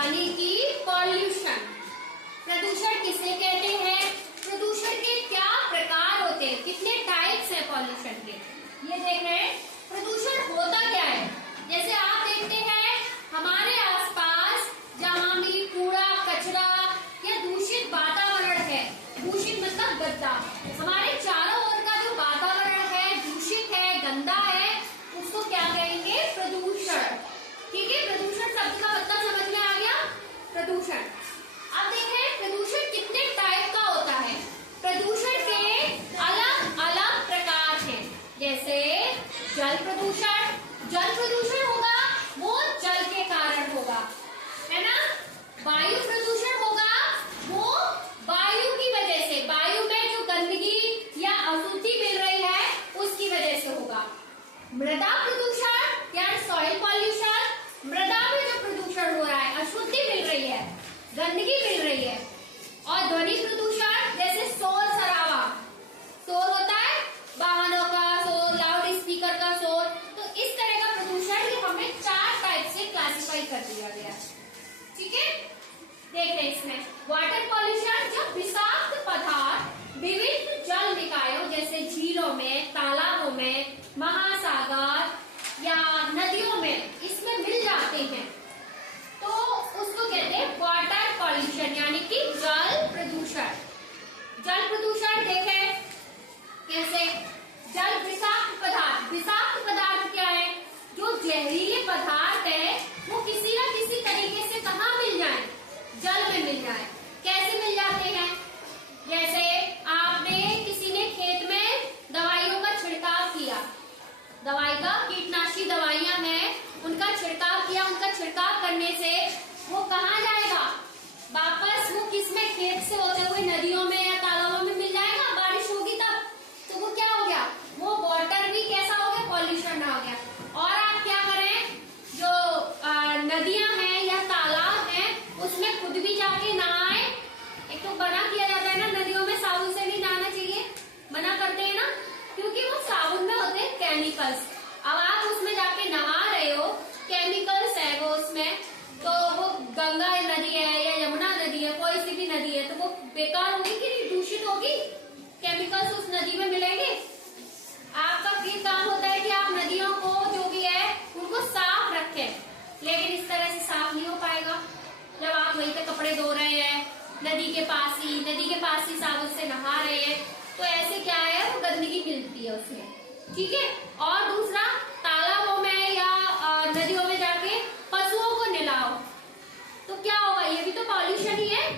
यानी कि पॉल्यूशन। प्रदूषण किसे कहते हैं, प्रदूषण के क्या प्रकार होते हैं, कितने टाइप्स हैं पॉल्यूशन के, ये देख रहे हैं। प्रदूषण होता क्या है, जैसे आप देखते हैं हमारे आसपास जहां भी कूड़ा कचरा या दूषित वातावरण है, दूषित मतलब गंदा, हमारे चारों ओर का जो वातावरण है दूषित है, गंदा है, उसको क्या कहेंगे, प्रदूषण। ठीक है, प्रदूषण शब्द का मतलब समझ में आ गया, प्रदूषण। अब देखें प्रदूषण कितने टाइप का होता है। प्रदूषण के अलग अलग प्रकार हैं, जैसे जल प्रदूषण। जल प्रदूषण होगा वो जल के कारण होगा, है ना। वायु प्रदूषण होगा वो वायु की वजह से, वायु में जो गंदगी या अशुद्धि मिल रही है उसकी वजह से होगा। मृदा प्रदूषण या सॉइल पॉल्यूशन, मृदा में जो प्रदूषण हो रहा है, अशुद्धि मिल रही है, गंदगी मिल रही है। और ध्वनि प्रदूषण, जैसे शोर शराबा, शोर होता है वाहनों का शोर, लाउड स्पीकर का शोर, तो इस तरह का प्रदूषण ये हमें 4 टाइप से क्लासिफाई कर दिया गया। ठीक है, देख रहे इसमें वाटर पॉल्यूशन, जब विषाक्त पदार्थ विभिन्न जल निकायों जैसे झीलों में, तालाबों में, महासागर या नदियों में इसमें मिल जाते हैं तो उसको कहते हैं वाटर पॉल्यूशन, यानी कि जल प्रदूषण। जल प्रदूषण देखें कैसे, जल विषाक्त पदार्थ, विषाक्त पदार्थ क्या है, जो जहरीले पदार्थ है वो किसी न किसी तरीके से कहाँ मिल जाए, जल में मिल जाए। कैसे मिल जाते हैं, जैसे आपने किसी ने खेत में दवाइयों का छिड़काव किया, दवाई का, कीटनाशी दवाइयां हैं उनका छिड़काव किया, उनका छिड़काव करने से वो कहाँ जाएगा, वापस वो किसमें, खेत से होते हुए नदियों में या तालाबों में मिल जाएगा, बारिश होगी तब, तो वो क्या हो गया, वो वाटर भी कैसा हो गया, पॉल्यूशन हो गया। और आप क्या करें, जो नदियां हैं या तालाब हैं उसमें खुद भी जाके नहाए। एक तो मना किया जाता है ना, नदियों में साबुन से नहीं नहाना चाहिए, मना करते हैं ना, क्योंकि वो साबुन में होते हैं केमिकल्स। अब आप उसमें जाके नहा रहे हो, केमिकल्स है वो उसमें, तो वो गंगा नदी है या यमुना नदी है, कोई सी भी नदी है, तो वो बेकार होगी कि नहीं, दूषित होगी, केमिकल्स उस नदी में मिलेंगे। आपका ये काम होता है कि आप नदियों को जो भी है उनको साफ रखें, लेकिन इस तरह से साफ नहीं हो पाएगा। जब आप वहीं पे कपड़े धो रहे हैं नदी के पास ही साबुन से नहा रहे हैं, तो ऐसे क्या है, वो गंदगी मिलती है उसमें। ठीक है, और दूसरा, तालाबों में या नदियों में जाके पशुओं को नहलाओ तो क्या होगा, ये भी तो पॉल्यूशन ही है,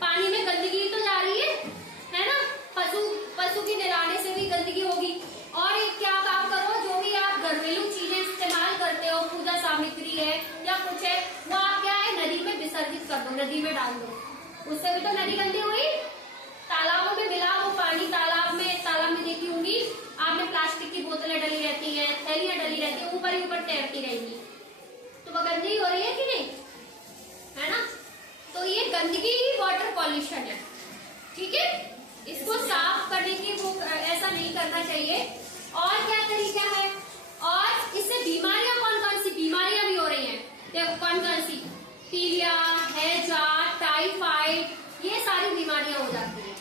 पानी में गंदगी तो जा रही है ना, पशु की नहलाने से भी गंदगी होगी। और एक क्या काम करो, जो भी आप घरेलू चीजें इस्तेमाल करते हो, पूजा सामग्री है या कुछ है, वो आप क्या है, नदी में विसर्जित कर दो, नदी में डाल दो, उससे भी तो नदी गंदी हुई। तालाबों में मिला वो पानी, तालाब में देखी होंगी आपने, प्लास्टिक की बोतलें डली रहती हैं, थैलियां डली रहती है, ऊपर ही ऊपर तैरती रहेंगी, तो वो गंदगी हो रही है कि नहीं, है ना। तो ये गंदगी ही वाटर पॉल्यूशन है। ठीक है, इसको साफ करने की वो ऐसा नहीं करना चाहिए। और क्या तरीका है, और इससे बीमारियां कौन कौन सी बीमारियां भी हो रही हैं, देखो कौन कौन सी, पीलिया, हैजा, टाइफाइड, ये सारी बीमारियां हो जाती है,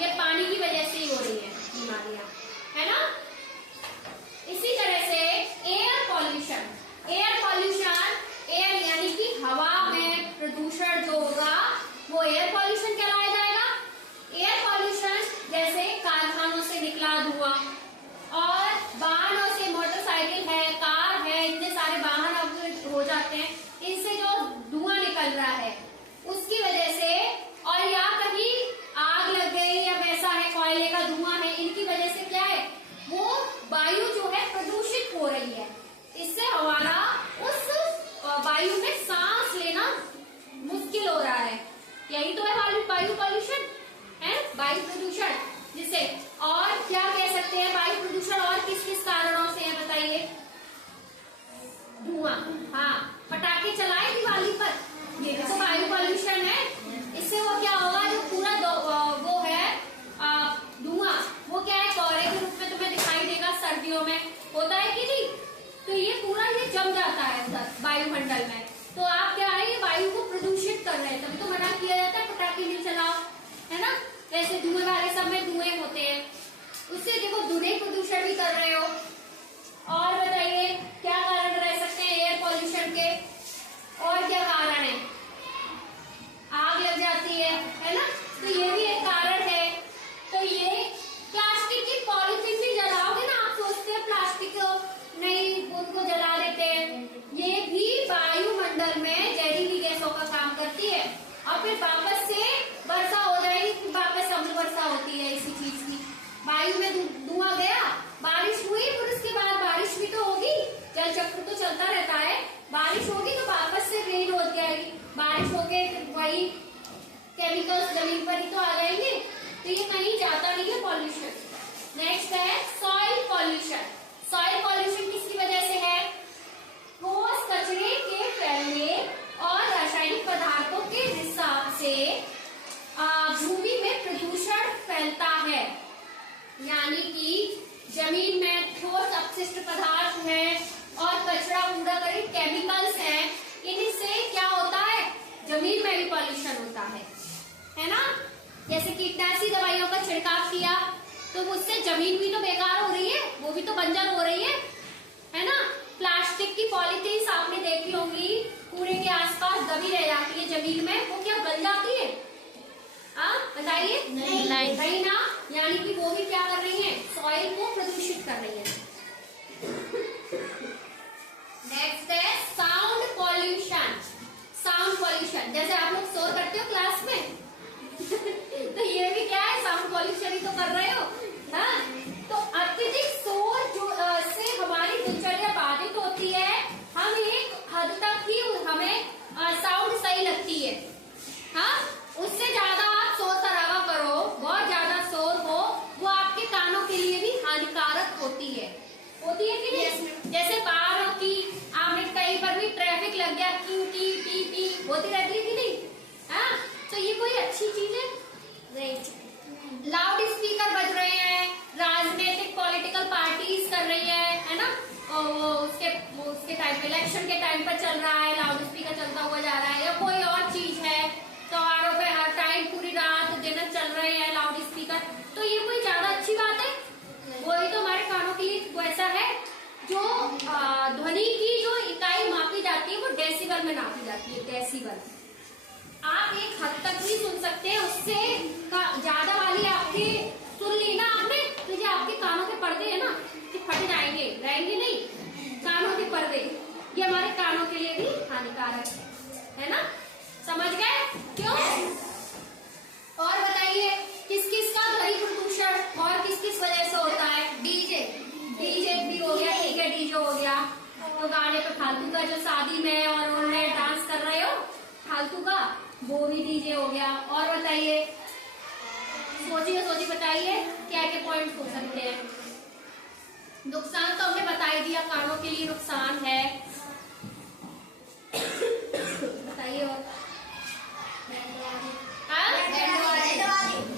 ये पानी की वजह से ही हो रही है बीमारियां, है ना। इसी तरह से एयर पॉल्यूशन, एयर यानी कि हवा में प्रदूषण जो होगा वो एयर पॉल्यूशन कहलाया जाएगा। एयर पॉल्यूशन जैसे कारखानों से निकला धुआं, और वाहनों से, मोटरसाइकिल है, कार है, इतने सारे वाहन अब हो जाते हैं, इनसे जो धुआं निकल रहा है उसकी वजह से, और या कहीं आग लग गई या वैसा है, कोयले का धुआं है, इनकी वजह से क्या है, वो वायु जो है प्रदूषित हो रही है। इससे हमारा उस वायु में सांस लेना मुश्किल हो रहा है, यही तो है वायु पॉल्यूशन, है वायु प्रदूषण। जिसे और क्या कह सकते हैं, वायु प्रदूषण और किस किस कारणों से है बताइए, धुआं, हाँ, पटाखे चलाए दिवाली पर, ये भी तो वायु पॉल्यूशन है। इससे वो क्या होगा, जो पूरा वो है धुआं, वो क्या है, कोहरे के रूप में तुम्हें दिखाई देगा, सर्दियों में होता है कि नहीं, तो ये पूरा ये जम जाता है उधर वायुमंडल में, तो आप क्या है, ये वायु को है ना। वैसे धुएं वाले सब में धुएं होते हैं, उससे देखो ध्वनि प्रदूषण भी कर रहे हो। और बताइए क्या कारण रह सकते हैं एयर पॉल्यूशन के, और क्या कारण है? आग लग जाती है ना, तो ये भी एक कारण है। तो ये प्लास्टिक की पॉलीथीन भी जलाओगे ना, आप सोचते हैं प्लास्टिक को नहीं, उनको जला देते हैं, ये भी वायुमंडल में जहरीली गैसों का काम करती है और फिर वापस से वर्षा हो जाएगी, वापस अम्ल वर्षा होती है इसी चीज की। वायु में धुआं गया, बारिश हुई, फिर उसके बाद बारिश भी तो होगी, जल चक्र तो चलता रहता है, बारिश होगी तो वापस से रेन हो जाएगी, बारिश होके वही केमिकल्स जमीन पर ही तो आ जाएंगे, तो ये कहीं जाता नहीं है पॉल्यूशन। नेक्स्ट है सॉइल पॉल्यूशन। सॉइल पॉल्यूशन किसकी वजह से है? ठोस कचरे के फैलने और रासायनिक पदार्थों के हिसाब से भूमि में प्रदूषण फैलता है, यानी कि जमीन में ठोस अपशिष्ट पदार्थ है और कचरा कूड़ा करीब केमिकल्स हैं, इनसे क्या होता है? जमीन में भी पॉल्यूशन होता है ना। जैसे कीटनाशी दवाइयों का छिड़काव किया तो उससे जमीन भी तो बेकार हो रही है, वो भी तो बंजर हो रही है ना। प्लास्टिक की पॉलीथीन आपने देखी होंगी, कूड़े के आसपास दबी रह जाती है जमीन में, वो क्या गल जाती है? बताइए नहीं ना, यानी कि वो भी क्या कर रही है? सॉइल को प्रदूषित कर रही है। नेक्स्ट है साउंड पॉल्यूशन। साउंड पॉल्यूशन, जैसे आप लोग शोर करते हो क्लास में तो ये भी क्या है? साउंड पॉल्यूशन ही तो कर रहे हो। हाँ, तो अत्यधिक शोर जो से हमारी दिनचर्या बाधित होती है, हम एक हद तक ही हमें साउंड सही लगती है। हाँ, उससे ज्यादा आप शोर शराबा करो, बहुत ज्यादा शोर हो, वो आपके कानों के लिए भी हानिकारक होती है कि नहीं? जैसे बाहरों की आपने कहीं पर भी ट्रैफिक लग गया, क्यू टी टी टी होती रहती है कि नहीं? हाँ, तो ये कोई अच्छी चीज है नहीं। लाउड स्पीकर बज रहे हैं, राजनीतिक पॉलिटिकल पार्टीज कर रही है ना, और उसके टाइम पे, इलेक्शन के टाइम पर चल रहा है, लाउड स्पीकर चलता हुआ जा रहा है, या कोई और चीज है, त्योहारों पे हर टाइम पूरी रात दिन चल रहे हैं लाउड स्पीकर, तो ये कोई ज्यादा अच्छी बात है? वही तो हमारे कानों के लिए वैसा है। जो ध्वनि की जो इकाई मापी जाती है वो डेसिबल में नापी जाती है। डेसिबल आप एक हद तक भी सुन सकते हैं, उससे ज्यादा वाली आपकी सुन ली ना आपने, तो ये आपके कानों के पर्दे है ना, कि फट जाएंगे, रहेंगे नहीं कानों के पर्दे, ये हमारे कानों के लिए भी हानिकारक है ना। समझ गए क्यों? और बताइए किस किस का ध्वनि प्रदूषण और किस किस वजह से होता है? डीजे भी हो गया, ठीक है, डीजे हो गया तो गाने पे फालतू का, जो शादी में और उन्होंने डांस कर रहे हो फालतू का, वो भी डीजे हो गया। और बताइए, सोचिए बताइए क्या क्या पॉइंट हो सकते हैं? नुकसान तो हमने बता ही दिया, कानों के लिए नुकसान है। बताइए और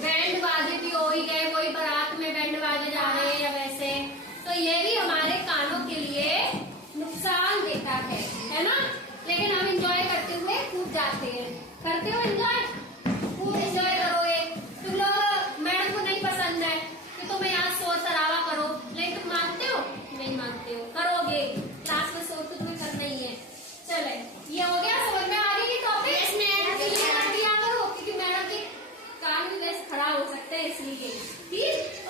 बैंड बाजे भी हो ही गए, कोई बारात में बैंड बाजे जा रहे हैं या वैसे, तो ये भी हमारे कानों के लिए नुकसान देता है ना। लेकिन हम एंजॉय करते हुए खूब जाते हैं, करते हो एंजॉय, खूब एंजॉय करोगे। तुम लोग, मैडम को नहीं पसंद है कि तुम यहाँ शोर शराबा करो, लेकिन तुम मानते हो? नहीं मानते हो, करोगे, क्लास में शोर तो तुम्हें करना ही है। चले, ये हो गया, समझ में आ रही है टॉपिक? दिया करो, क्योंकि मैडम के कान में वैसे खराब हो सकते हैं इसलिए, ठीक।